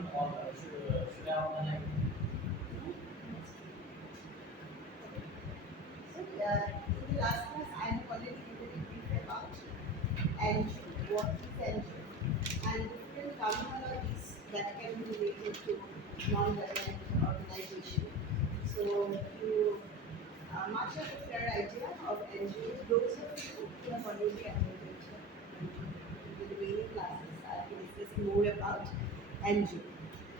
So, in the last class, I have already given a brief about NGO, what is NGO, and different terminologies that can be related to non-government organization. So, you much of a fair idea of NGOs. Those of you who have already attended the remaining classes are discussing more about NGO.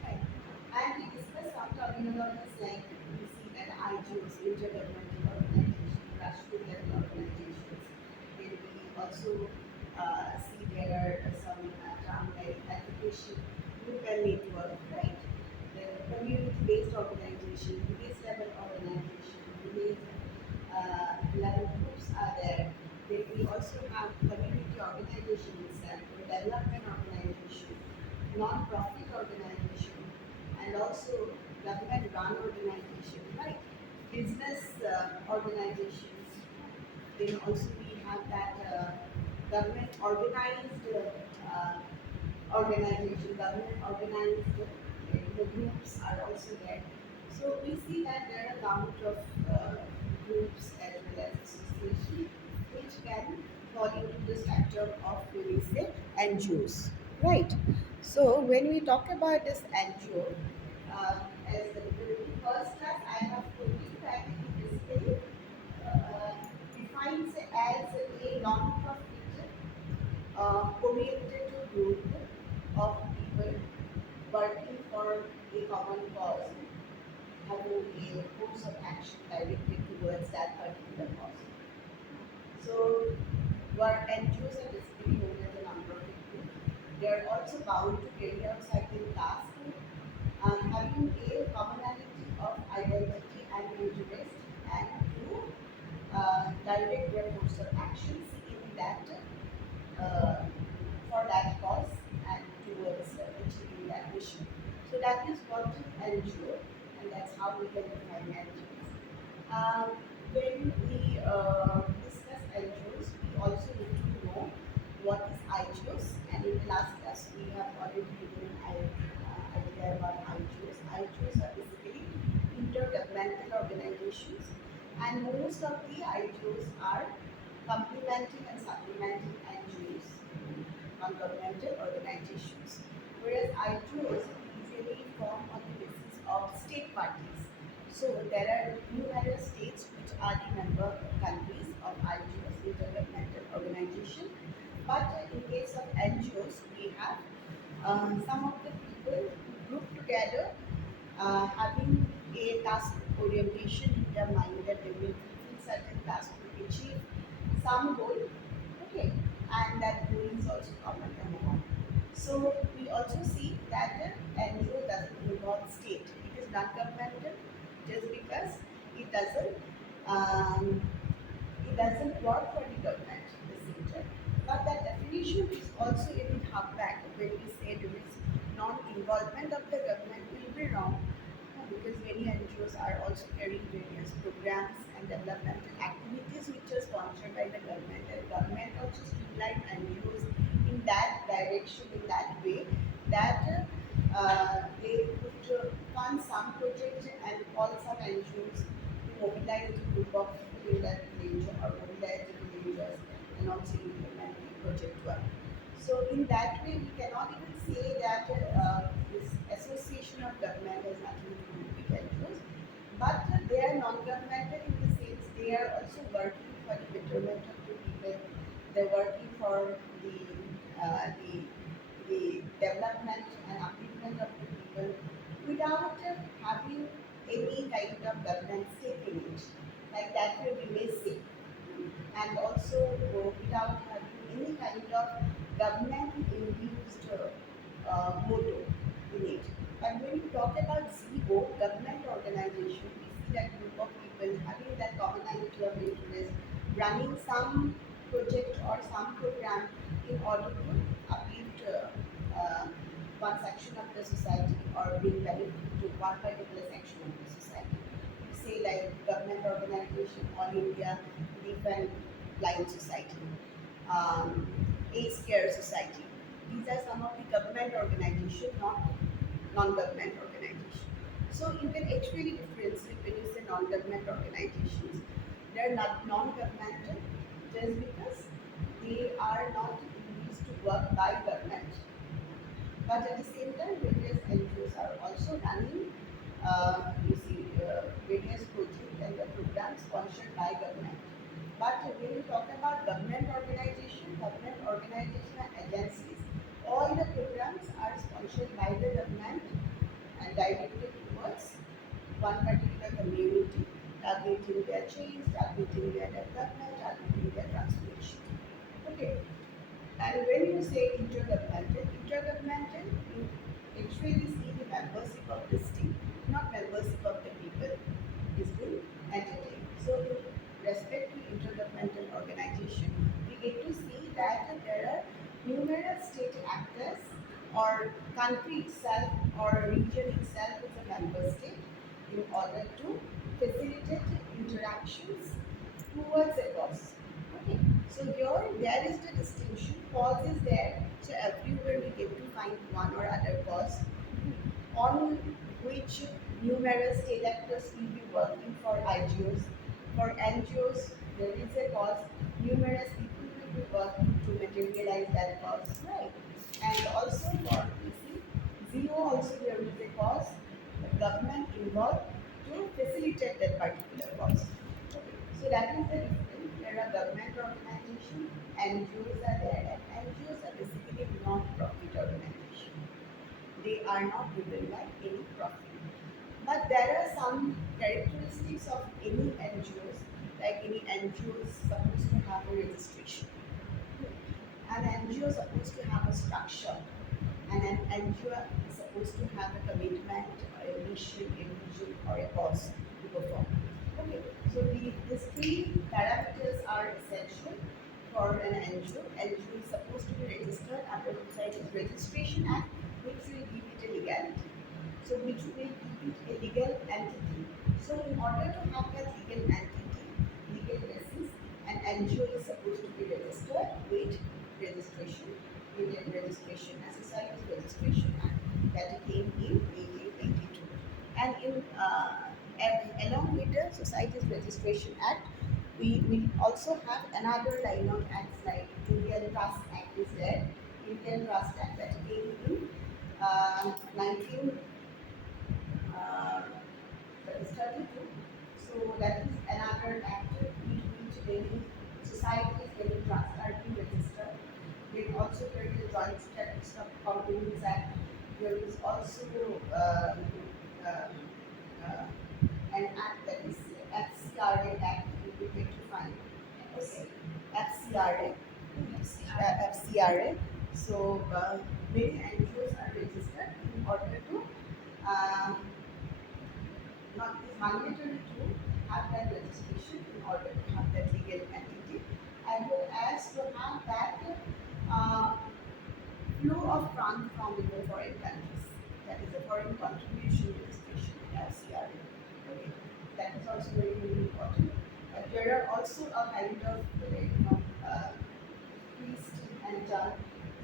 Right? And we discussed some terminologies like we see that IGOs, intergovernmental organizations, national level organizations. Then we also see there are some terms like application group and network, right? The community-based organization, village level organization, village level groups are there. Then we also have community organization itself, development organization, non-profit organization, and also government-run organization, right? Business organizations. Then also we have that government organized organization, government organized the groups are also there. So we see that there are a lot of groups as well as associations which can fall into the spectrum of when we say NGOs, right? So when we talk about this NGO, as the very first class I have told you that it basically defines as a non-profit oriented group of people working for a common cause, having a course of action directed towards that particular cause. So, what NGOs are basically known as a non-profit group. They are also bound to carry out certain tasks, having a commonality of identity and interest, and to direct their course of action seeking that for that cause and towards achieving that mission. So that is what NGO, and that's how we can define NGOs. When we discuss NGOs, we also need to know what is IGOs, and in the last class we have already given an idea about IGOs. IGOs are basically intergovernmental organizations, and most of the IGOs are complementing and supplementing NGOs, non-governmental organizations, whereas IGOs usually form on the basis of state parties. So there are numerous states which are the member countries of IGOs, intergovernmental organization. But in case of NGOs, we have some of the people group together, having a task orientation in their mind that they will fulfill certain tasks to achieve some goal, okay, and that goal is also common among. So we also see that the NGO doesn't involve state. It is not governmental just because it doesn't um, it doesn't work for the government, the center. But that definition is also a bit back when we say there is non-involvement of the government will be wrong, because many NGOs are also carrying various programs and developmental activities which are sponsored by the government, and government also streamline NGOs in that direction, in that way that they could fund some projects and call some NGOs to mobilize a group of people in that village or mobilize the villagers and also implement the project work. So in that way, we cannot even say that this association of government has nothing to do with NGOs, but they are non-governmental in the sense they are also working for the betterment of the people. They're working for the development and upliftment of the people without having any kind of government stake in it. Like that way we may say, and also without having any kind of government-induced motto in it. But when you talk about ZO, government organization, we see that group of people having that commonality of interest, running some project or some program in order to uplift one section of the society or bring benefit to one particular section of the society. We say like government organization, All India Deaf and Blind Society, AIDS Care Society. These are some of the government organizations, not non-government organization. So you can actually differentiate when you say non-government organizations. They are not non-governmental just because they are not used to work by government, but at the same time, various NGOs are also running, various projects and the programs sponsored by government. But when you talk about government organization and agencies, all the programs are sponsored by the government and directed towards one particular community, targeting their change, targeting their development, targeting their transformation. Okay. And when you say intergovernmental, you actually see the membership of this team, not membership of the people, is the entity. So, with respect to intergovernmental organization, we get to see that there are numerous state actors or country itself or region itself is a member state in order to facilitate interactions towards a cause. Okay, so here there is the distinction. Cause is there, so everywhere we get to find one or other cause on which numerous state actors will be working for IGOs. For NGOs, there is a cause. Numerous people will be working to materialize that cause, right? And also for ZEO also there is a cause. The government involved to facilitate that particular cause. Okay. So that is the difference. There are government organizations, NGOs are there, and NGOs are basically non-profit organizations. They are not driven by any profit. But there are some characteristics of any NGOs, like any NGO is supposed to have a registration. An NGO is supposed to have a structure, and an NGO is supposed to have a commitment, or a mission, a vision, or a cause to perform. Okay, so these three parameters are essential for an NGO. NGO is supposed to be registered under the Society's Registration Act, which will give it a legality. So, which will give it a legal entity. So, in order to have that legal entity, legal basis, an NGO is supposed to be registered with registration, Indian Registration and Society's Registration Act that came in 1882. And along with the Society's Registration Act, we also have another line of acts like Indian Trust Act is there. Indian Trust Act that came in 19 that is 32. So that is another act which any societies, any trusts are being registered. Then also there is a Joint Status of Companies Act. There is also uh, an act that is FCRA Act, you will get to find. Okay. FCRA. FCRA. So many NGOs are registered in order to um, not it is mandatory to have that registration in order to have that legal entity, as well as to have that uh, flow of funds from the foreign countries. That is the foreign contribution registration, FCRA. Okay, that is also very very important. There are also a kind of twist and turn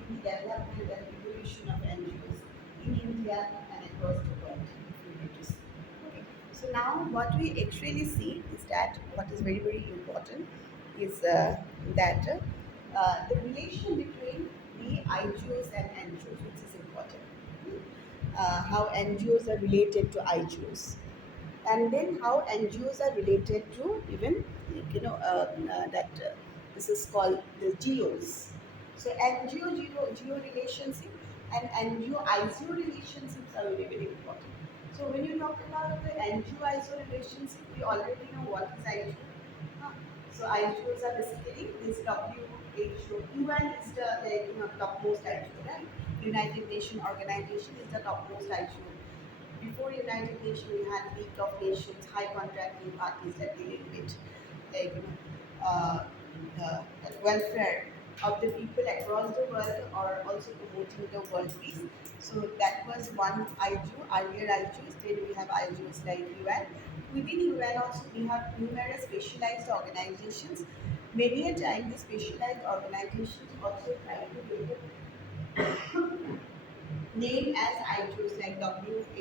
in the development and evolution of NGOs in India and across the world. If you need to see. Okay. So now what we actually see is that what is very very important is that the relation between the IGOs and NGOs, which is important. How NGOs are related to IGOs, and then how NGOs are related to even that this is called the GOs. So NGO GO relationship and NGO ISO relationships are very very important. So when you talk about the NGO ISO relationship, we already know what is ISO. Huh? So ISOs are basically this WHO. UN is the topmost ISO, right? United Nations organization is the topmost ISO. Before United Nations, we had League of Nations, high contracting parties that dealing with like the welfare of the people across the world, or also promoting the world peace. So that was one IGO, earlier IGOs. Then we have IGOs like UN. Within UN also we have numerous specialized organizations. Many a time the specialized organizations also try to get a name as IGOs like WHO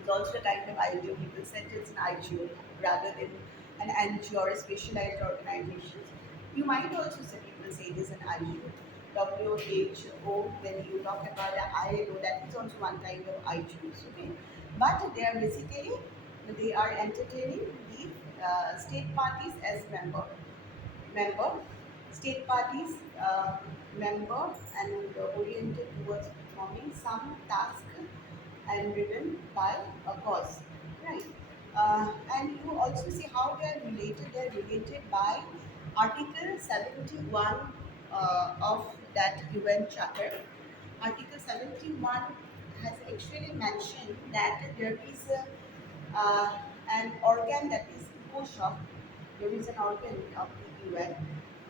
is also a kind of IGO. People said it's an IGO rather than an NGO or a specialized organization. You might also say people say it is an IGO. WHO, when you talk about the ILO, that is also one kind of IGOs, okay? But they are basically, they are entertaining the state parties as member, state parties member and oriented towards performing some task and driven by a cause, right? And you also see how they are related. They are related by Article 71 of that UN Charter. Article 71 has actually mentioned that there is an organ that is EcoShock. There is an organ of the UN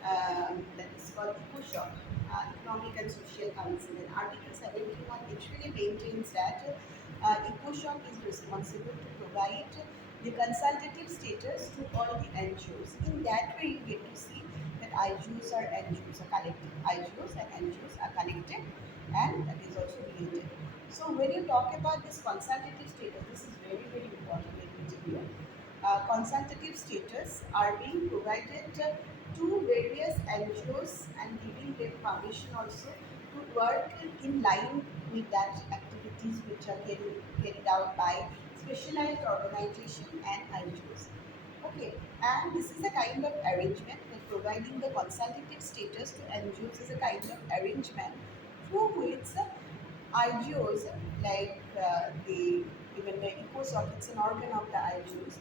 that is called EcoShock, Economic and Social Council. And Article 71 actually maintains that EcoShock is responsible to provide the consultative status to all the NGOs. In that way, you get to see that IGOs are NGOs are collective. IGOs and NGOs are connected, and that is also related. So when you talk about this consultative status, this is very, very important. Let me tell you. Consultative status are being provided to various NGOs and giving them permission also to work in line with that activities which are carried out by specialized organization and NGOs. Okay, and this is a kind of arrangement that providing the consultative status to NGOs is a kind of arrangement through which IGOs, like the even the EcoSoc, it's an organ of the IGOs.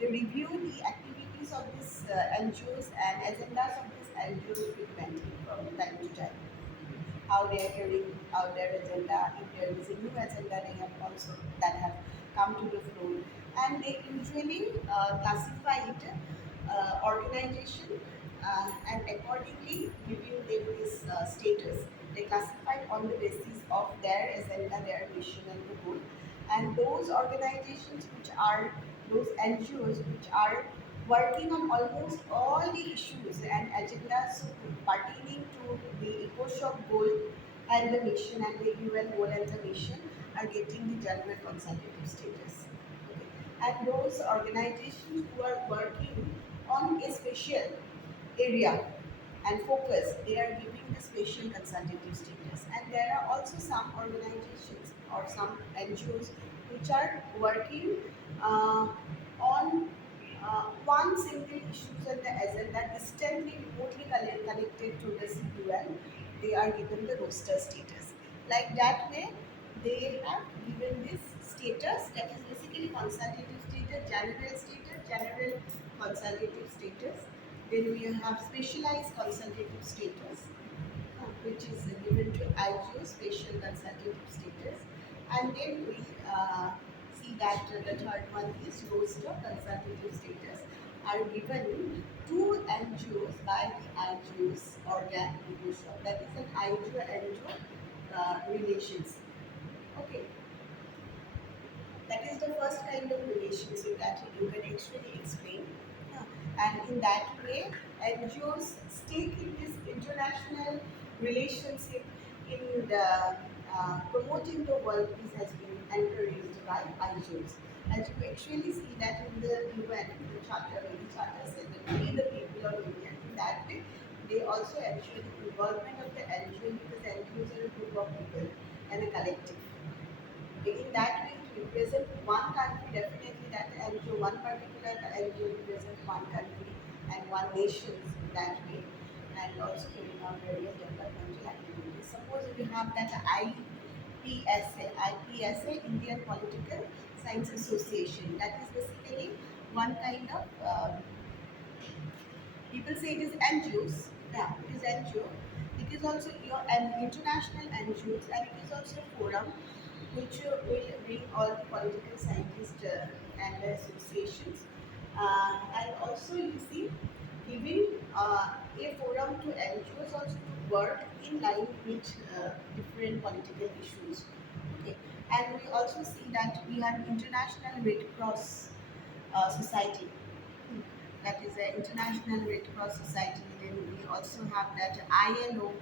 They review the activities of these NGOs and agendas of these NGOs frequently from time to time. How they are carrying out their agenda, if there is a new agenda they have also that have come to the floor, and they usually classify it organization and accordingly giving them this status. They classify it on the basis of their agenda, their mission and the goal. And those organizations which are those NGOs which are working on almost all the issues and agendas pertaining to the EcoShock goal and the mission and the UN goal and the mission are getting the general consultative status. Okay. And those organizations who are working on a special area and focus, they are giving the special consultative status. And there are also some organizations or some NGOs which are working on one single issues and the agenda distantly remotely connected to the CUN. They are given the roster status. Like that way, they have given this status that is basically consultative status, general consultative status. Then we have specialized consultative status, which is given to IGO, special consultative status. And then we see that the third one is roster consultative status are given to NGOs by the IGO's organ negotiation. That is an IGO-NGO relations. Okay, that is the first kind of relationship that you can actually explain. Yeah. And in that way, NGOs stake in this international relationship in the promoting the world peace has been encouraged by IGOs. As you actually see that in the UN, the charter said that we the people of India. In that way, they also ensure the involvement of the NGO because NGOs are a group of people and a collective. In that way, it represents one country, definitely that NGO, one particular NGO represents one country and one nation in that way, and also carrying out various developmental activities. Suppose we have that IPSA, Indian Political Science Association, that is basically one kind of, people say it is NGOs, yeah, it is NGO. It is also an international NGOs and it is also a forum which will bring all the political scientists and the associations. And also you see giving a forum to NGOs also to work in line with different political issues. Okay. And we also see that we have International Red Cross Society. That is the International Red Cross Society. Then we also have that ILO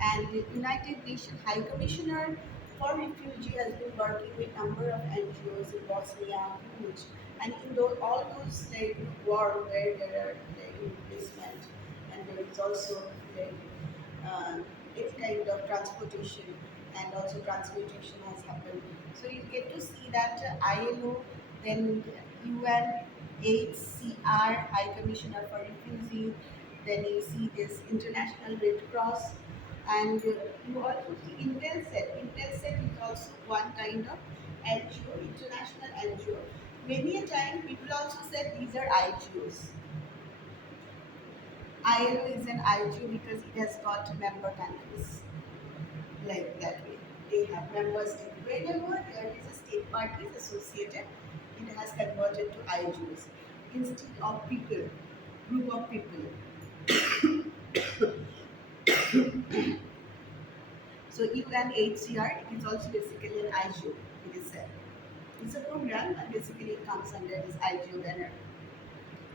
and the United Nations High Commissioner for refugee has been working with number of NGOs in Bosnia, huge, and in those, all those like war where there are like replacement, and there is also like uh, any kind of transportation, and also transportation has happened. So you get to see that ILO, then UNHCR, High Commissioner for Refugees, then you see this International Red Cross, and you also see Intelset. Intelset is also one kind of NGO, international NGO. Many a time people also said these are IGOs. ILO is an IGO because it has got member countries like that way. They have members whenever there is a state party associated, it has converted to IGOs instead of people, group of people. So UNHCR, it is also basically an IGO, it is said. It's a program and basically it comes under this IGO banner.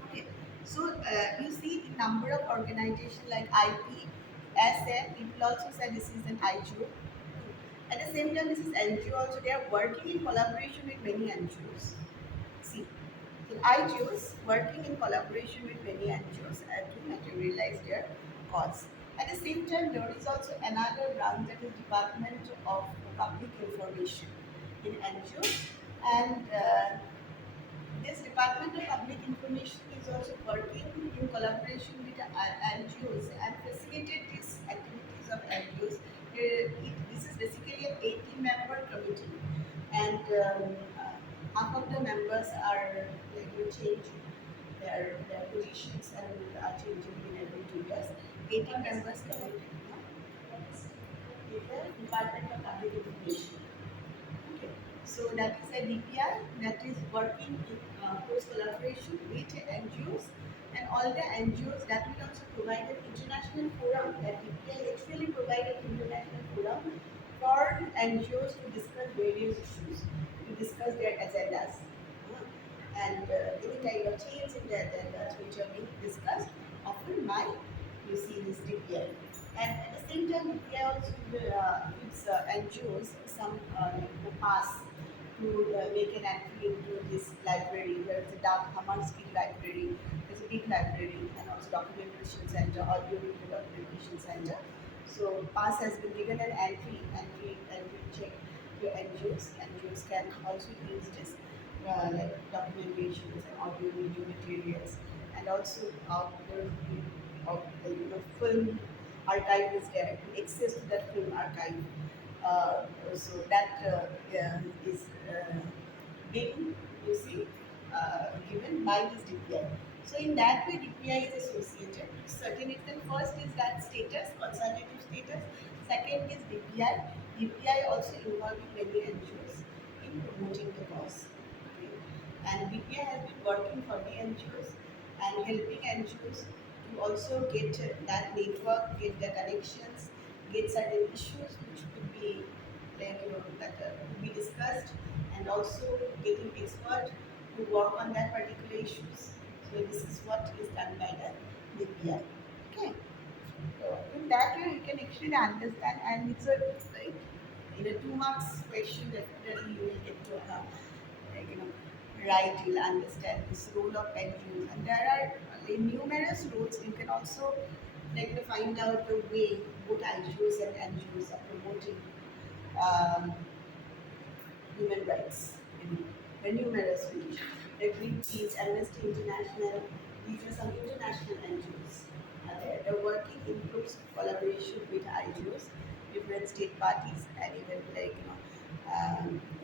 Okay. So you see the number of organizations like IPSN, people also say this is an IGO. At the same time, this is NGO also, they are working in collaboration with many NGOs. See, so IGOs working in collaboration with many NGOs to materialize their cause. At the same time, there is also another branch that is Department of Public Information in NGOs, and this Department of Public Information is also working in collaboration with NGOs and facilitate these activities of NGOs. This is basically an 80-member committee, and half of the members are like, will change their positions and are changing in every 2 years. 80 members committee. Is the Department of Public Information. Okay. So that is a DPI that is working in close collaboration with NGOs, and all the NGOs that will also provide an international forum. That DPI actually provide an international forum for NGOs to discuss various issues, to discuss their agendas, and any kind of change in the agendas which are being discussed often by you see this DPI. And at the same time, DPI also gives NGOs some like, pass to make an entry into this library. There is a Dark Hamarsky library, there's a big library, and also documentation center, audio video documentation center. So pass has been given an entry check to NGOs. NGOs can also use this like documentations and audio video materials, and also there will be film archive is there, access to that film archive. So that yeah, is being you see given by this DPI. So in that way, DPI is associated to certain extent. First is that status, consultative status. Second is DPI. DPI also involving many NGOs in promoting the cause. Okay. And DPI has been working for the NGOs and helping NGOs to also get that network, get the connections, get certain issues which could be like that could be discussed, and also getting expert to work on that particular issues. So this is what is done by the DPI. Okay. So in that way you can actually understand, and it's a like in a 2 marks question definitely you will get to like, right, you'll understand this role of NGOs, and there are numerous roles. You can also like to find out the way both NGOs and NGOs are promoting um, human rights in the numerous ways. Like Greenpeace, Amnesty International, these are some international NGOs. They're working in close collaboration with IGOs, different state parties, and even like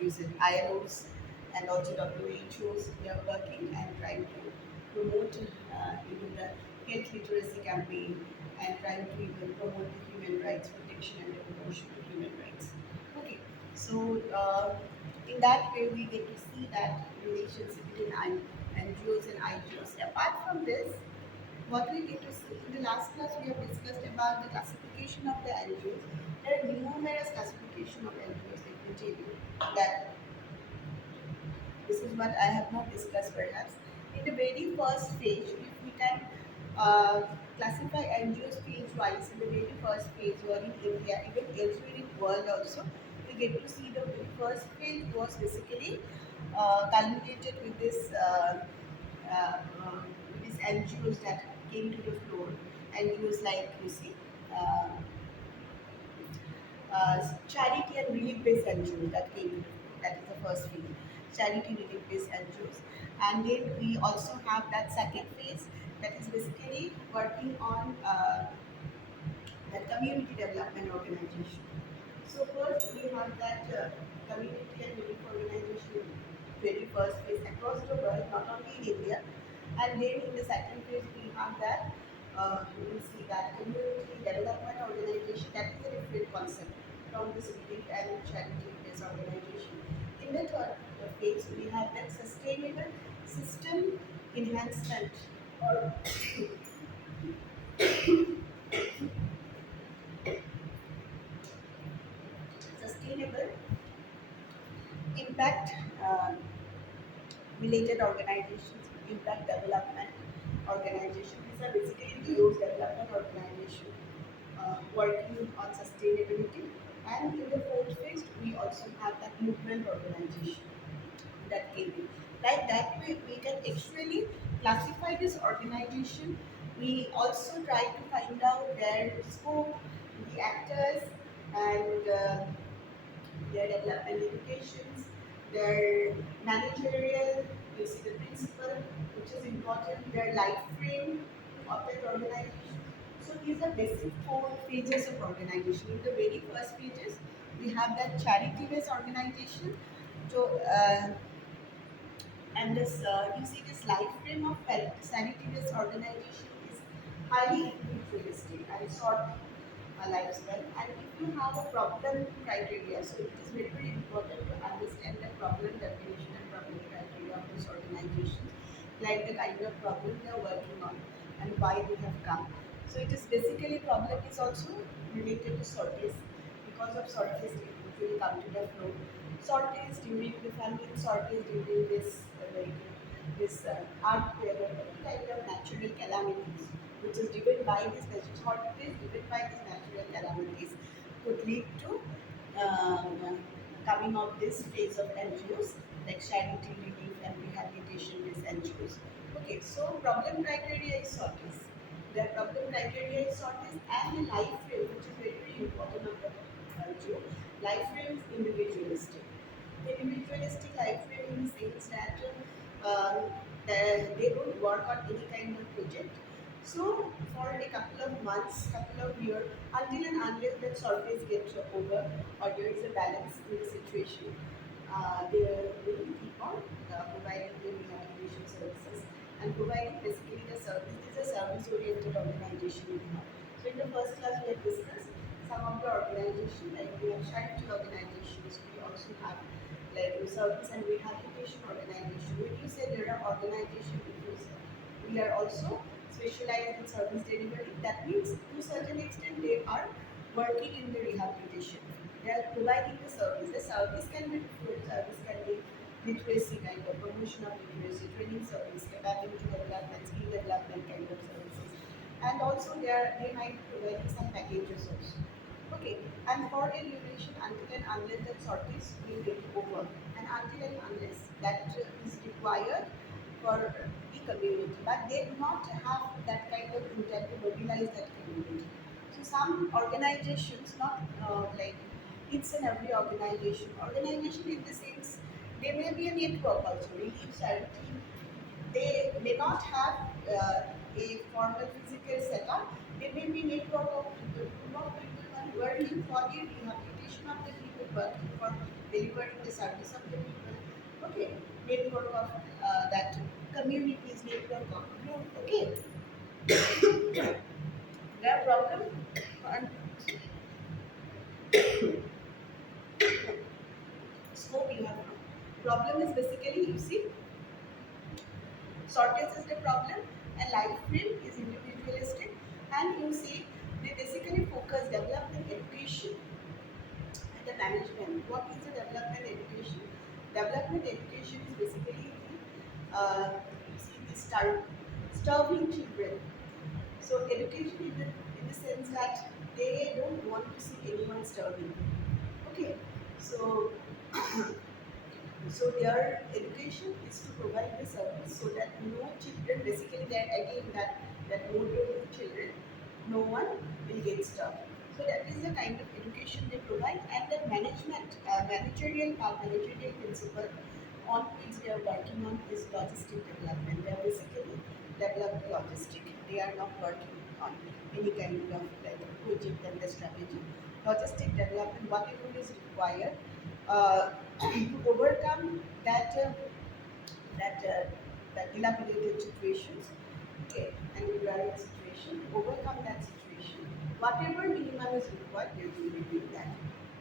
using ILOs and also WHOs. They are working and trying to promote even the health literacy campaign, and trying to even promote the human rights protection and the promotion of human rights. Okay, so in that way we get to see that relationship between NGOs and IGOs. Apart from this, what we get to see in the last class, we have discussed about the classification of the NGOs. There are numerous classification of NGOs. Let me tell you that this is what I have not discussed perhaps. In the very first stage, if we can uh, classify NGOs page wise, in the very first page, or in India, even elsewhere in world also, we get to see the first phase was basically culminated with uh, uh, these NGOs that came to the floor. NGOs like you see. Uh, Charity and relief-based NGOs that came to the floor. That is the first phase. Charity relief-based NGOs, and then we also have that second phase that is basically working on the community development organization. So first we have that community and relief organization very first phase across the world, not only in India. And then in the second phase we have that you will see that community development organization, that is a different concept from this relief and charity based organization. In the third phase we have that sustainable system enhancement or sustainable impact related organizations, impact development organizations. These are basically those development organizations working on sustainability. And in the fourth phase, we also have that movement organization that came in. Like that, we can actually classify this organization. We also try to find out their scope, the actors, and their development limitations, their managerial, you see the principle, which is important, their life frame of that organization. So these are basic four phases of organization. In the very first pages, we have that charity-based organization. So, and this you see this life frame of charity-based organization is highly individualistic and short lifespan. And if you have a problem criteria, so it is very, very important to understand the problem definition and problem criteria of this organization, like the kind of problem they are working on and why they have come. So it is basically problem is also related to shortage. Because of shortage, it usually come to the flow. Shortage during the famine, shortage during this earthquake or any kind of natural calamities, which is driven by this shortage, driven by these natural calamities, could lead to coming of this phase of NGOs like charity relief and rehabilitation based NGOs. Okay, so problem criteria is shortage. The problem criteria is shortage and the life frame, which is very, very important of the NGO. Life frame is individualistic. The individualistic life frame in the sense that they don't work on any kind of project. So for a couple of months, couple of years, until and unless that shortage gets over or there is a balance in the situation, they will keep on providing the rehabilitation services and providing basically the service. This is a service-oriented organization we have. So in the first class we have discussed some of the organizations, like we have charity organizations, we also have like service and rehabilitation organization. When you say there are organizations because we are also specialized in service delivery, that means to a certain extent they are working in the rehabilitation. They are providing the service. The service can be different. Service can be literacy kind of promotion of literacy, training service, capability development, skill development kind of services. And also they might be providing some packages also. Okay, and for a duration until and unless that shortage will get over, and until and unless that is required for the community, but they do not have that kind of intent to mobilize that community. So some organizations, not like each and every organization in the sense, they may be a network also, relief charity, they may not have a formal physical setup. They may be network of people, group of people working for the rehabilitation of the people, working for delivering the service of the people. Okay, network of that communities, network of group. Okay, their problem and scope you have. Problem is basically you see shortage is the problem and life frame is individualistic, and you see they basically focus development education and the management. What is the development education? Development education is basically you see the starving children. So education in the sense that they don't want to see anyone starving. Okay, So, so their education is to provide the service so that no children, basically that again that motto of the children, no one will get stuck. So that is the kind of education they provide, and the managerial principle on which they are working on is logistic development. They are basically develop the logistic. They are not working on any kind of like project and the strategy. Logistic development, whatever is required to overcome that that dilapidated situations, okay, and regarding situation, overcome that situation. Whatever minimum is required, they will be doing that.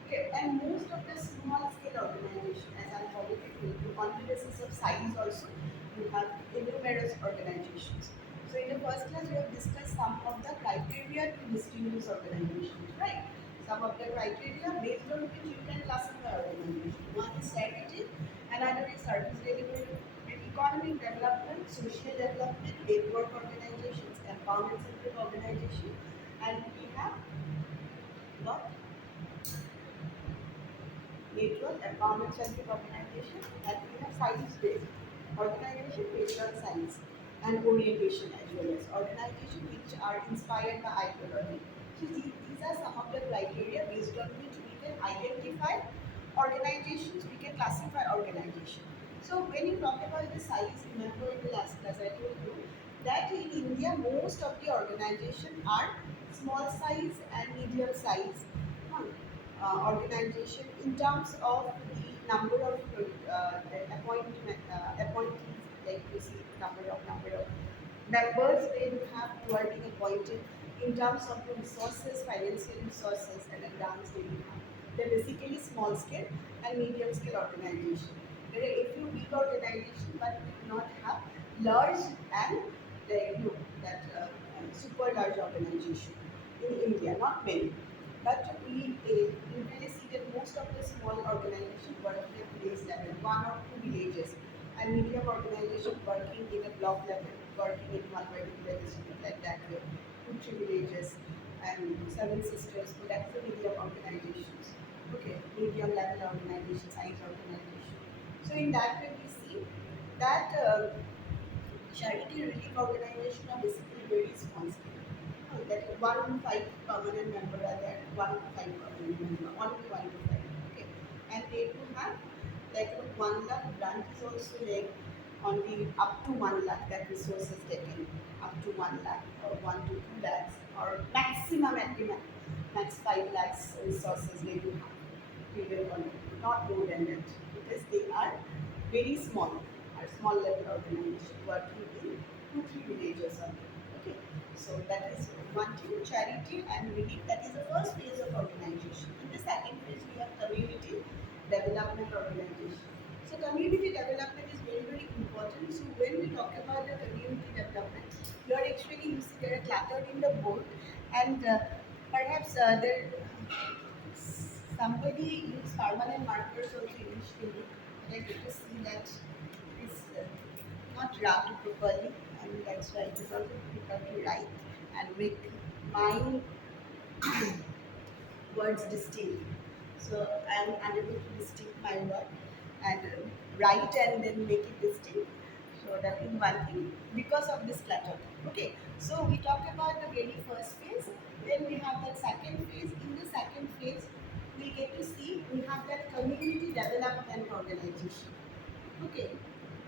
Okay, and most of the small scale organization, as I already told you, on the basis of size also, you have numerous organizations. So in the first class, we have discussed some of the criteria to distinguish organizations, right? Some of the criteria based on which you can classify organization. One is strategy, another is service delivery, and economic development, social development, network organizations, empowerment centric organization, and we have got network, empowerment centric organization, and we have science based organization based on science and orientation, as well as organization which are inspired by ideology. So these are some of the criteria based on which we can identify organizations, we can classify organization. So when you talk about the size, remember in the last class I told you that in India most of the organizations are small size and medium size organization in terms of the number of the appointees, like you see number of members they do have who are being appointed, in terms of the resources, financial resources, and the grants they do have. They're basically small scale and medium scale organization. There are a few big organization, but we do not have large and that super large organization in India, not many. But we usually see that most of the small organizations work at village level, one or two villages, and medium organizations working in a block level, working in one particular district, like that way, two, three villages, and seven sisters. So that's the medium organizations. Okay, medium level organization, size organization. So in that way, we see that charity relief organization are basically very small scale. That is 1 to 5 permanent member are there, 1 to 5 permanent member, only 1 to 5. Okay, and they do have like 1 lakh grant is also there on the up to 1 lakh that resource is taken up to 1 lakh or 1 to 2 lakhs or maximum at the max 5 lakhs resources they do have. Period on it, not more than that, because they are very small, are small level organization working in 2 3 villages only. Okay, so that is one thing, charity and relief. That is the first phase of organization. In the second phase, we have community development organization. So community development is very important. So when we talk about the community development, you are actually you see there are cluttered in the board, and perhaps there somebody use permanent markers also initially, and I get to see that it's not rubbed properly, and that's why it is also difficult to write and make my words distinct. So I am unable to distinct my word and write and then make it distinct. So that is one thing because of this clutter. Okay. So we talk about the very first phase. Then we have that second phase. In the second phase, we get to see we have that community development organization. Okay.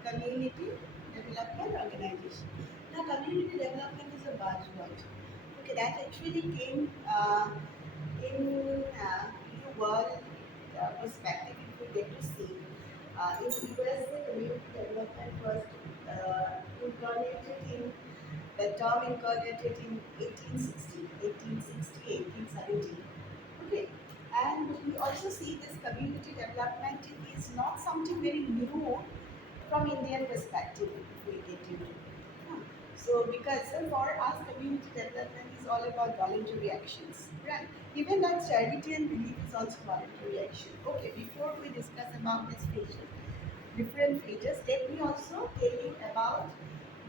Community development organization. Now, community development is a buzzword. Okay, that actually came in the world perspective. If we get to see, in US, the community development was incarnated in the term incarnated in 1860, 1860, 1870. Okay, and we also see this community development is not something very new from Indian perspective, if we get into. Yeah. So, because for us, community development is all about voluntary actions, right? Even that charity and relief is also voluntary action. Okay, before we discuss about this phases, different phases, let me also tell you about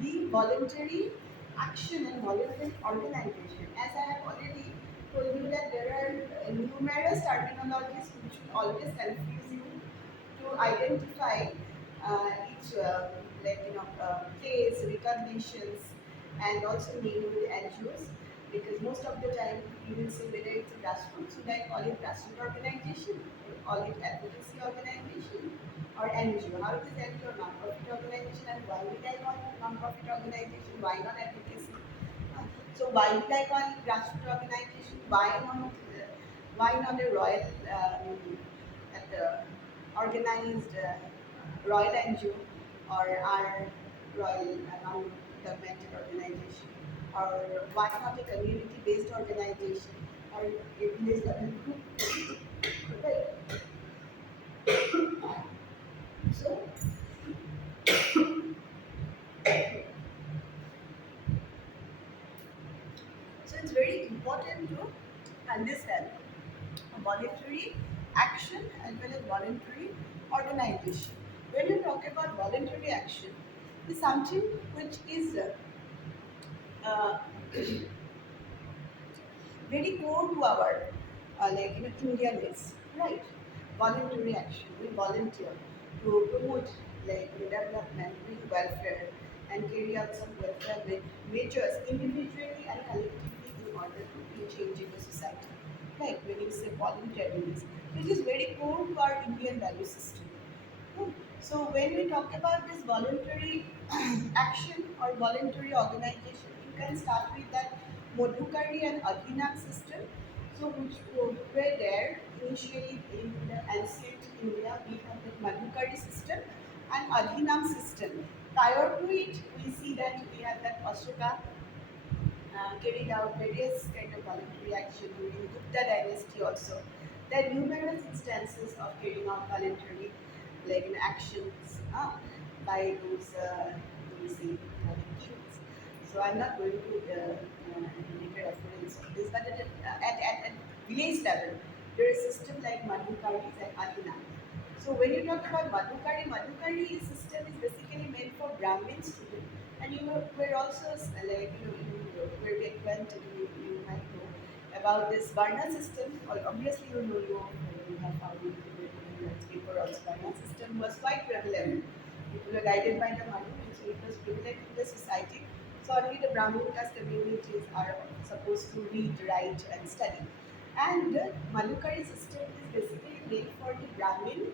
the voluntary action and voluntary organization. As I have already told you that there are numerous terminologies which will always confuse you to identify each place, recognitions, and also name the NGOs. Because most of the time you will see whether it's a grassroots, should I call it grassroots organization, or call it advocacy organization, or NGO? How it is NGO, non-profit organization, and why would I call it non-profit organization? Why not advocacy? So why would I call it grassroots organization? Why not a royal at the organized royal NGO or our royal non-governmental organization? Or why not a community-based organization or a village level group? Right. So, so it's very important to understand voluntary action as well as voluntary organization. When you talk about voluntary action, is something which is uh, very core to our Indianness, right? Voluntary action. We volunteer to promote development, bring welfare, and carry out some welfare measures individually and collectively in order to bring change in the society. Right? When you say voluntariness, which is very core to our Indian value system. Hmm. So when we talk about this voluntary action or voluntary organization, you can start with that Modukari and Adhinam system. So which were there initially in the ancient India, we have the Madhukari system and Adhinam system. Prior to it, we see that we have that Ashoka carried out various kind of voluntary action during Gupta dynasty also. There are numerous instances of carrying out voluntary actions by those we see kings. So I'm not going to make a reference of this, but at village level, there is a system like Madhukaris and Adina. So when you talk about Madhukari system is basically meant for Brahmin students. And were also where we went, you might know about this Varna system. Or obviously, you have found it in the newspaper also. Varna system was quite prevalent. People were guided by the Manu, so it was prevalent in the society. So only the Brahmin caste communities are supposed to read, write, and study. And the Manukari system is basically made for the Brahmin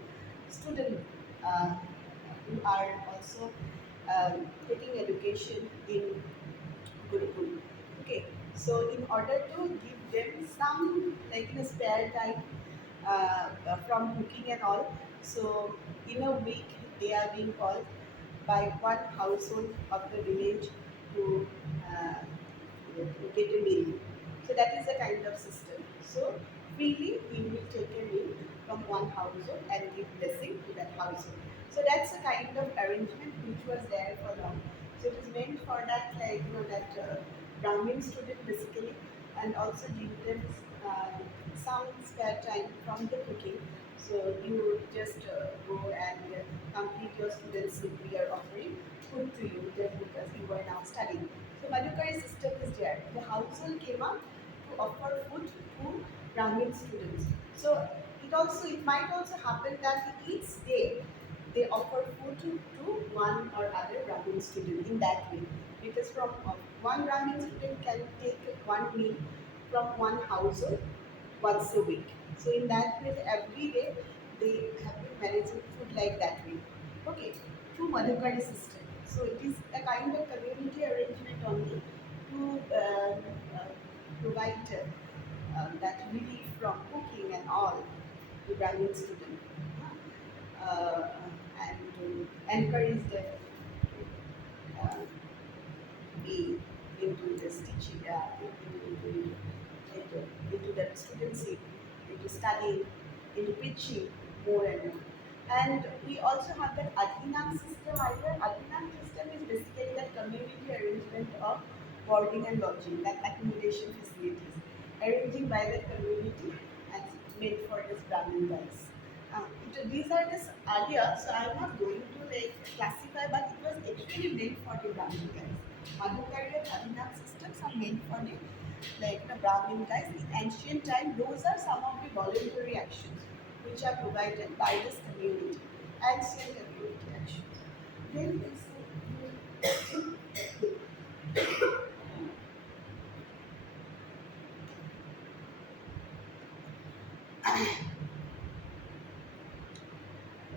student uh, who are also taking education in Gurukul. Okay, so in order to give them some spare time from cooking and all, so in a week they are being called by one household of the village to uh, get a meal. So that is a kind of system. So freely we will take a meal from one household and give blessing to that household. So that's a kind of arrangement which was there for long. So it is meant for that that Brahmin student basically, and also give them uh, some spare time from the cooking. So you just go and complete your students' we are offering food to you just because you are now studying. So Madhukari system is there. The household came up to offer food to Brahmin students. So it might also happen that each day they offer food to one or other Brahmin student in that way. Because from one Brahmin student can take one meal from one household once a week. So in that way, every day they have been managing food like that way. Okay, through Madhukari system. So it is a kind of community arrangement only to provide that relief from cooking and all to Brahmin students uh, and to encourage them to be into this teaching, into the studentship, into studying, into preaching more and more. And we also have that Adhinam system. Adhinam system is basically that community arrangement of boarding and lodging, that accommodation facilities, arranging by the community and made for this Brahmin guys. These are just ideas, so I'm not going to classify, but it was actually meant for the Brahmin guys. Madhukari and Adhinam systems are meant for the like the Brahmin guys, in ancient time, those are some of the voluntary actions which are provided by this community, ancient community actions. Then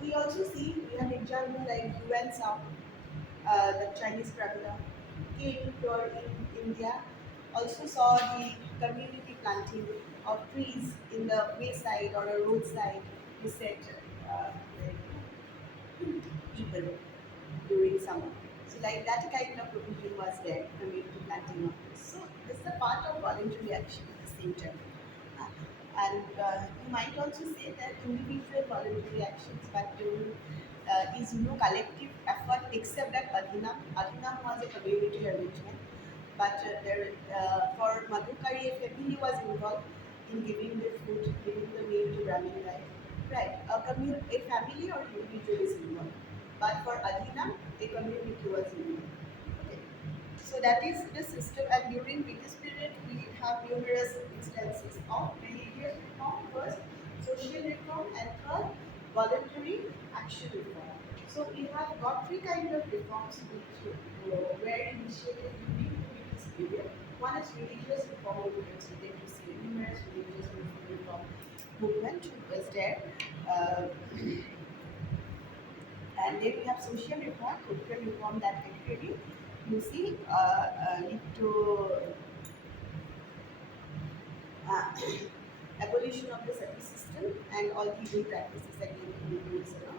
we also see we have example like UN South, the Chinese traveler came here in India, also saw the community planting of trees in the wayside or a roadside. He said, like, people during summer. So like that kind of provision was there, community planting of this. So this is a part of voluntary action at the same time. Uh, and you might also say that individual voluntary actions, but is collective effort, except that Adhinam. Adhinam was a community arrangement, but for Madhukari, a family was involved in giving the food, giving the meal to Brahmin guy. Right, a family or individual is involved. But for Adhinam, a community was involved. Okay. So that is the system, and during British period, we have numerous instances of religious reform first, social reform, and third, voluntary action reform. So we have got three kinds of reforms which were initiated during the British period. One is religious reform movement. So then you see numerous religious reform movement was there. Uh, and then we have social reform that actually you see lead to uh, abolition of the sati system and all the evil practices that we use around.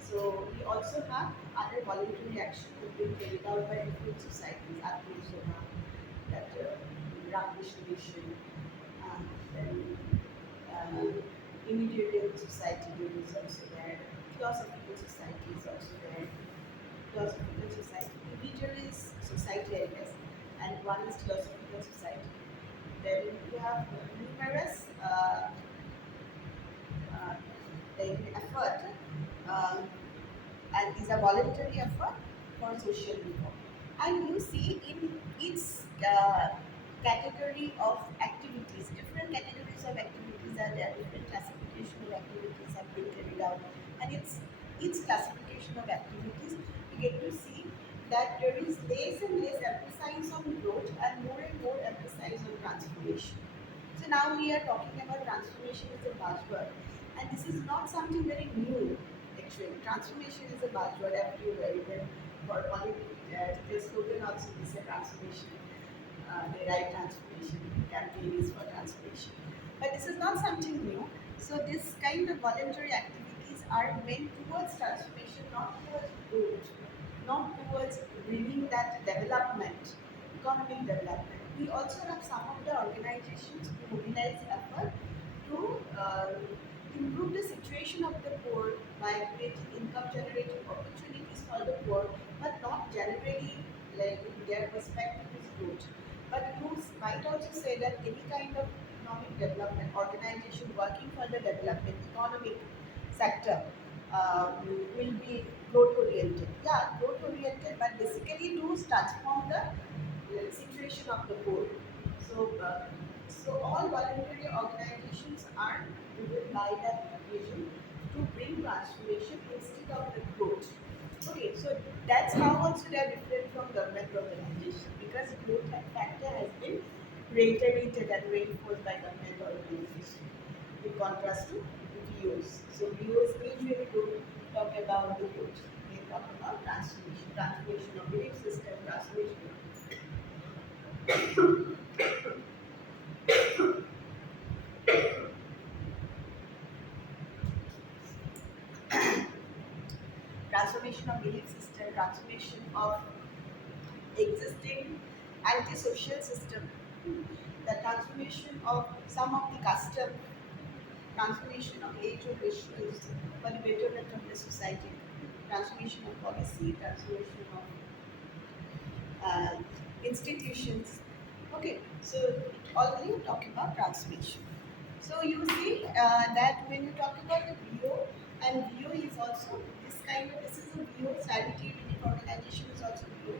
So we also have other voluntary action that being carried out by different societies, Atma that Ramakrishna Mission, then Immediate Society is also there, Theosophical Society is also there, Theosophical Society, Immediate Society I guess, and one is Theosophical Society. Then you have numerous uh, like effort um, and is a voluntary effort for social reform. And you see in each category of activities, different categories of activities are there, different classification of activities have been carried out, and it's each classification of activities we get to see that there is less and less emphasis on growth and more emphasis on transformation. So now we are talking about transformation as a buzzword, and this is not something very new. Actually, transformation is a buzzword everywhere. Even for politics, the slogan also is a transformation. The right transformation campaign is for transformation, but this is not something new. So this kind of voluntary activities are meant towards transformation, not towards growth, not towards bringing that development, economic development. We also have some of the organizations who mobilize effort to improve the situation of the poor by creating income generating opportunities for the poor, but not generally like their perspective is growth. But you might also say that any kind of economic development organization working for the development economic sector will be growth oriented. Yeah, growth oriented, but basically to transform the situation of the poor. So, so all voluntary organizations are driven by that vision to bring transformation instead of the growth. Okay, so that's how also they are different from government organizations because growth factor has been reiterated and reinforced by government organizations in contrast to VOs. So VOs usually don't talk about the growth. They talk about transformation of belief system, transformation of belief system, transformation of existing anti-social system, the transformation of some of the custom, transformation of age of rituals for the betterment of the society, transformation of policy, transformation of institutions. Okay, so it already talk about transformation. So you see that when you talk about the VO, and VO is also this kind of, this is a VO, charity relief organization is also VO,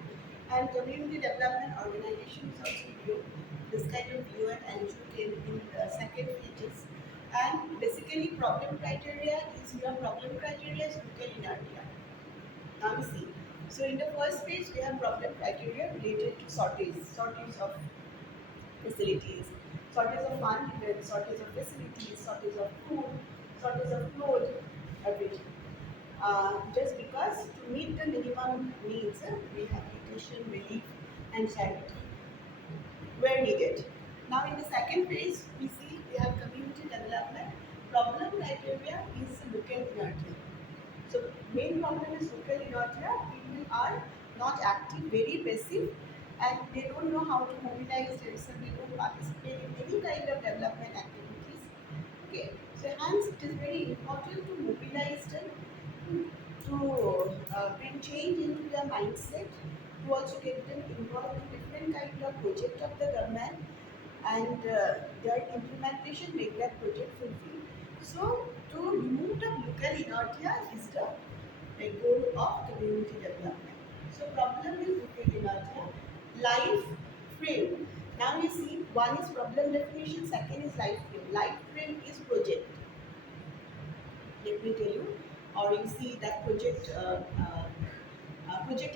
And community development organization is also VO. This kind of VO and NGO came in the second phases. And basically problem criteria is your problem criteria is local inertia. Now we see. So in the first phase we have problem criteria related to shortage of facilities, shortage of fund, shortage of facilities, shortage of food, shortage of clothes, everything. Just because to meet the minimum needs, rehabilitation, relief, and charity were needed. Now, in the second phase, we see we have community development. Problem criteria is local inertia. So, main problem is local inertia. People are not active, very passive, and they don't know how to mobilize themselves. They don't participate in any kind of development activities. Okay, so hence it is very important to mobilize them to bring change into their mindset, to also get them involved in different kind of project of the government and their implementation make that project fulfill. So to remove the local inertia is the goal of community development. So problem is local inertia. Life frame. Now you see one is problem definition, second is life frame. Life frame is project, let me tell you, or you see that project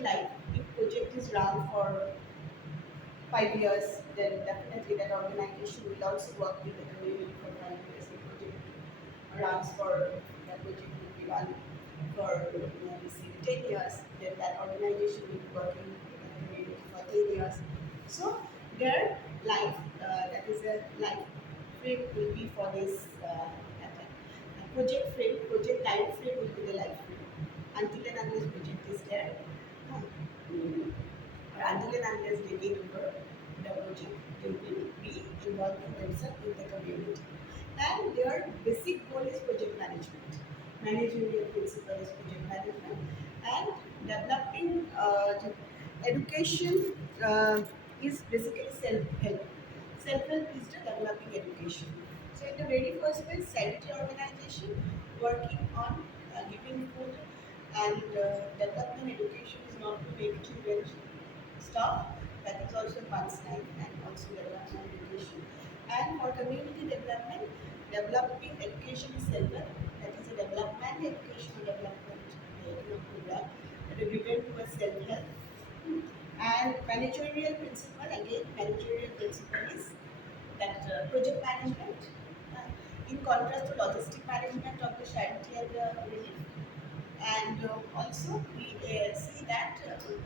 life. If project is run for 5 years, then definitely that organization will also work with the community for 5 years. If project runs for that project will be run for we see 10 years, then that organization will be working with the community for 10 years. So their life, that is a life frame will be for this attack. Project frame, project time frame will be the life frame. Until and unless project is there, or until and unless they get over the project, they will be involving themselves in the community. And their basic goal is project management. Managerial principle is project management, and developing education is basically self-help. Self-help is the developing education. So in the very first place, charity organization working on giving food and development education is not to make children stuff. That is also punchline and also development education. And for community development, developing education is self-help. That is a development education or development program that is given to a self-help. And managerial principle, again, managerial principle is that project management, in contrast to logistic management of the charity and relief. And also we see that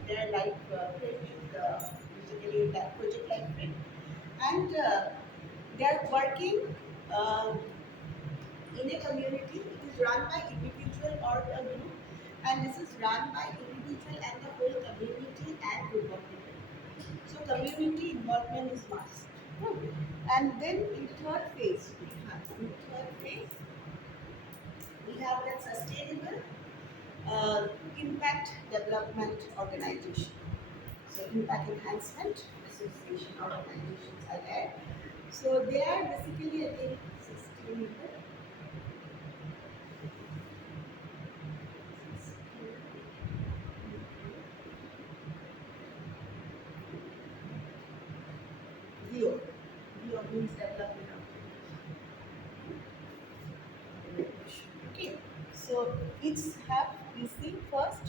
their life frame is basically that project life frame, and they are working uh, in a community. It is run by individual or a group, and this is run by individual and the whole community and group of people. So community involvement is must. And then in the third phase, we have that sustainable impact development organization. So impact enhancement association organizations are there. So they are basically again sustainable. VO. VO means development organization. Okay. So each have we see first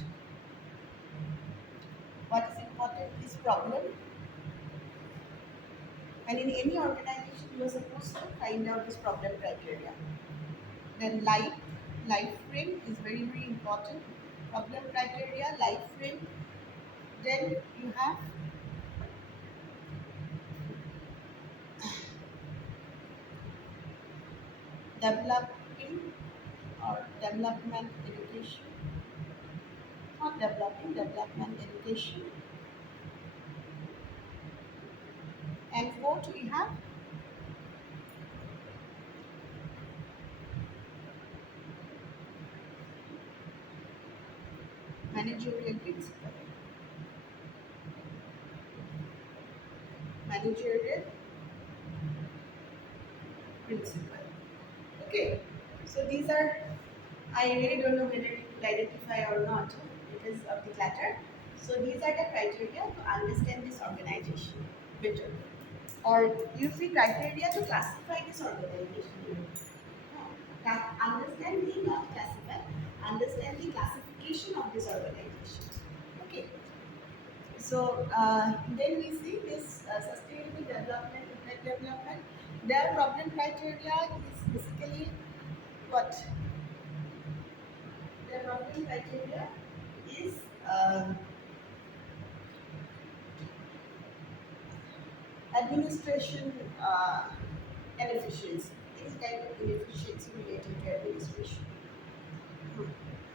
what is important is problem, and in any organization you are supposed to find out this problem criteria. Then life frame is very important. Problem criteria, life frame. Then you have developing or development education. Not developing, development education. And fourth we have managerial principle. Managerial principle. Okay, so these are, I really don't know whether you could identify or not because of the clutter. So these are the criteria to understand this organization better. Or use the criteria to classify this organization. Understanding of classify, understand the classification of this organization. Okay. So then we see this sustainable development, impact development. Their problem criteria is basically what? Their problem criteria is administration inefficiency. Any kind of inefficiency related to administration.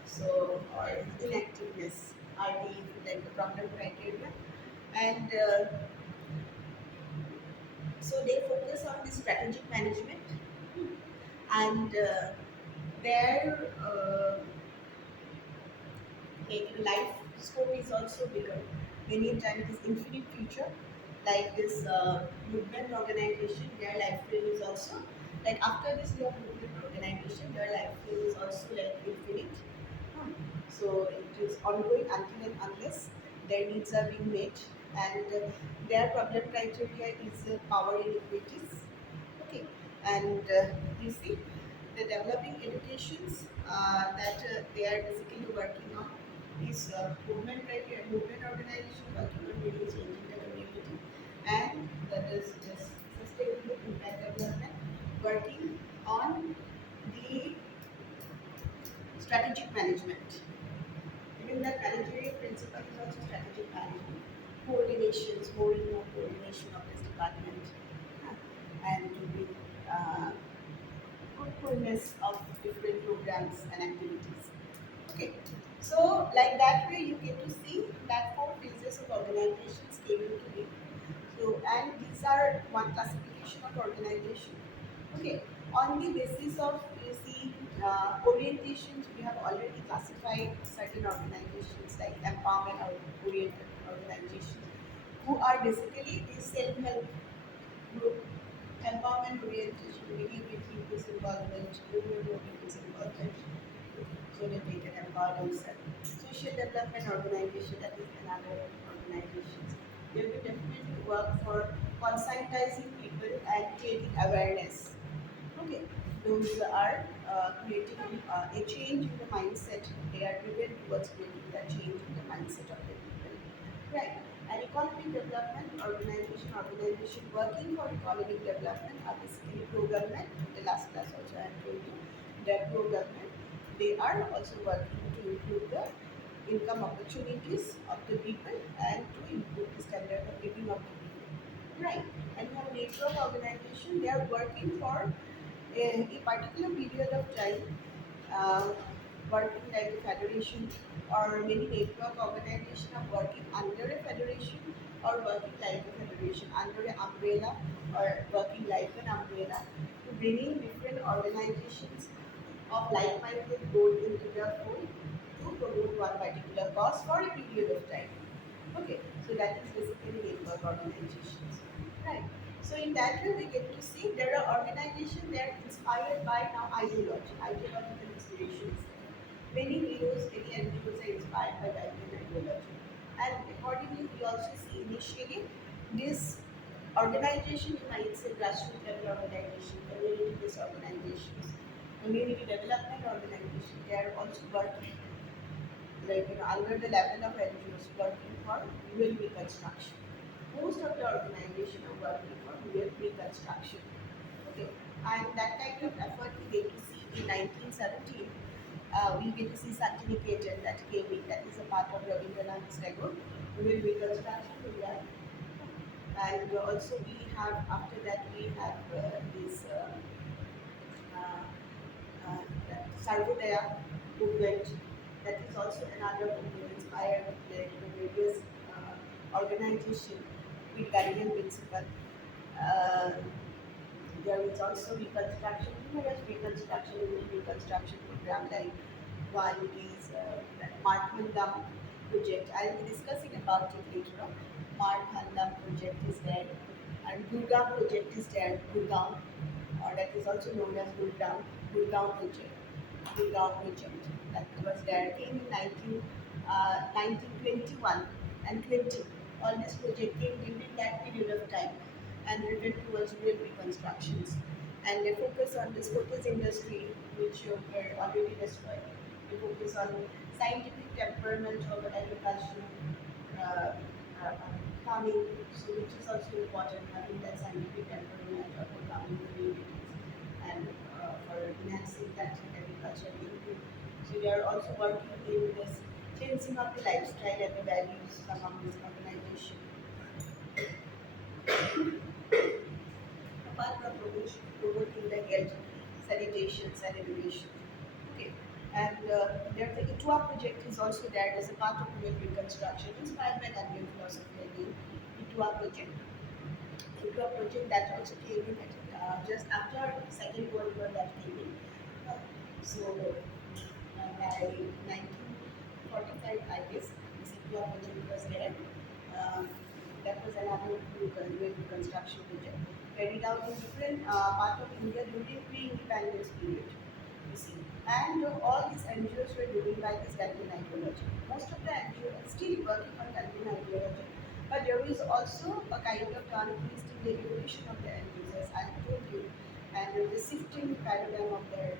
So, or inactiveness are like the problem criteria. And so they focus on the strategic management and their like life scope is also bigger. Many times it is infinite future, like this movement organization, their life frame is also like after this your movement organization, their life frame is also like infinite. Hmm. So it is ongoing until and unless their needs are being met, and their problem criteria is power inequities. Okay, and you see the developing educations that they are basically working on is movement organization working on really changing the community, and that is just sustainable impact development working on the strategic management. Even that managerial principle is also strategic management. Coordinations, more and more coordination of this department, and to bring fruitfulness of different programs and activities. Okay, so like that way you get to see that four phases of organizations came into being. So and these are one classification of organization. Okay, on the basis of you see orientations, we have already classified certain organizations like empowerment or oriented organizations who are basically the self-help group, empowerment orientation, really with people's involvement, more people's involvement, so that they can empower themselves. Social development organization, that is another organization. They will definitely work for conscientizing people and creating awareness. Okay, those are creating a change in the mindset. They are driven towards creating that change in the mindset of the people. Right. And economic development organization working for economic development are basically pro-government. In the last class also I have told you that pro-government. They are also working to improve the income opportunities of the people and to improve the standard of living of the people. Right. And you have network organization. They are working for a particular period of time, uh, working like a federation, or many network organizations are working under a federation or working like a federation under an umbrella or working like an umbrella to bringing different organizations of like-minded goal into their fold to promote one particular cause for a period of time. Okay, so that is basically network organizations. Right. So in that way we get to see there are organizations that are inspired by now ideology, ideological inspirations. Many heroes, many NGOs are inspired by that ideology. And accordingly we also see initially this organization, you might say grassroots level organization, community based organizations, community development organization, they are also working like under the level of NGOs working for rural reconstruction. Most of the organization are working for rural reconstruction. Okay, and that kind of effort we get to see in 1917. We get to see Santiniketan that came in, that is a part of Rabindranath Tagore, rural reconstruction program. And also we have after that we have this uh, Sarvodaya movement. That is also another movement inspired like the various organization with guardian principle. Uh, there is also reconstruction, numerous reconstruction program like one is Marthandam project. I will be discussing about it later on. Marthandam project is there, and Gurgaon project is there. Gurgaon, that is also known as Gurgaon project. Gurgaon project. that was there came in 1921 and 20. All this project came during that period of time and driven towards real reconstructions. And they focus on the cottage industry, which were already destroyed. They focus on scientific temperament of agriculture, uh, uh, farming, so which is also important, having that scientific temperament of farming communities and for enhancing that agriculture income. So we are also working in this changing of the lifestyle and the values among this organization. Apart from promoting the health, sanitation, and education. Okay. And there's the ITUA project is also there as a part of rural reconstruction, inspired by Gandhian philosophy again. ITUA project. ITUA project that also came in just after Second World War that came in. Uh, by 1945, I guess, this ITUA project was there. Um, that was another rural reconstruction project carried out in different part of India during pre-independence period. You see. And all these NGOs were driven by this Gandhian ideology. Most of the NGOs are still working on Gandhian ideology, but there is also a kind of turn twist in the evolution of the NGOs, as I told you, and the shifting paradigm of their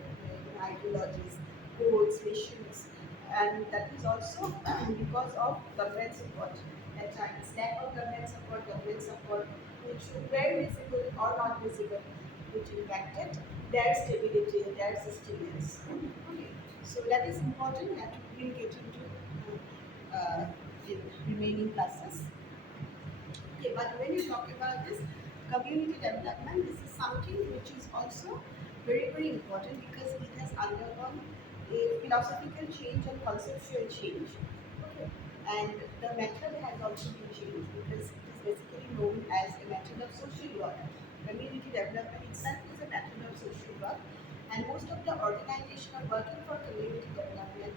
ideologies, goals, missions, and that is also because of government support. At times, lack of government support, which were visible or not visible, which impacted their stability, their sustenance. Okay, so that is important that we will get into the remaining classes. Okay, but when you talk about this community development, this is something which is also very important because it has undergone a philosophical change and conceptual change. Okay, and the method has also been changed because it is basically known as a method of social work. Community development itself is a method of social work, and most of the organizations are working for community development.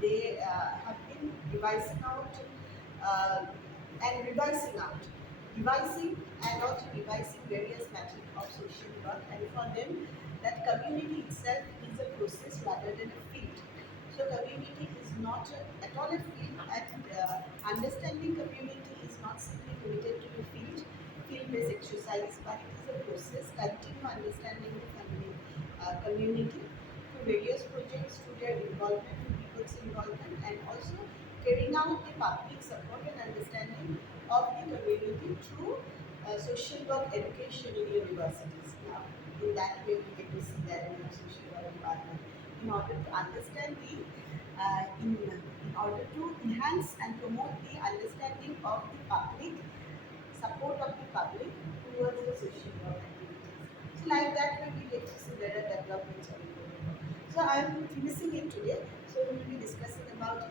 They have been uh, devising and also devising various methods of social work. And for them, that community itself is a process rather than a field. So community is not at all a field, and understanding community is not simply limited to the field-based exercise, but it is a process, continue understanding the community through various projects, through their involvement, people's involvement, and also carrying out the public support and understanding of the community through social work education in universities. Now, in that way, we get to see that in our social work department. In order to understand in order to enhance and promote the understanding of the public, support of the public towards the social work activities. So like that way we get to see better developments of the program. So I am finishing it today. So we will be discussing about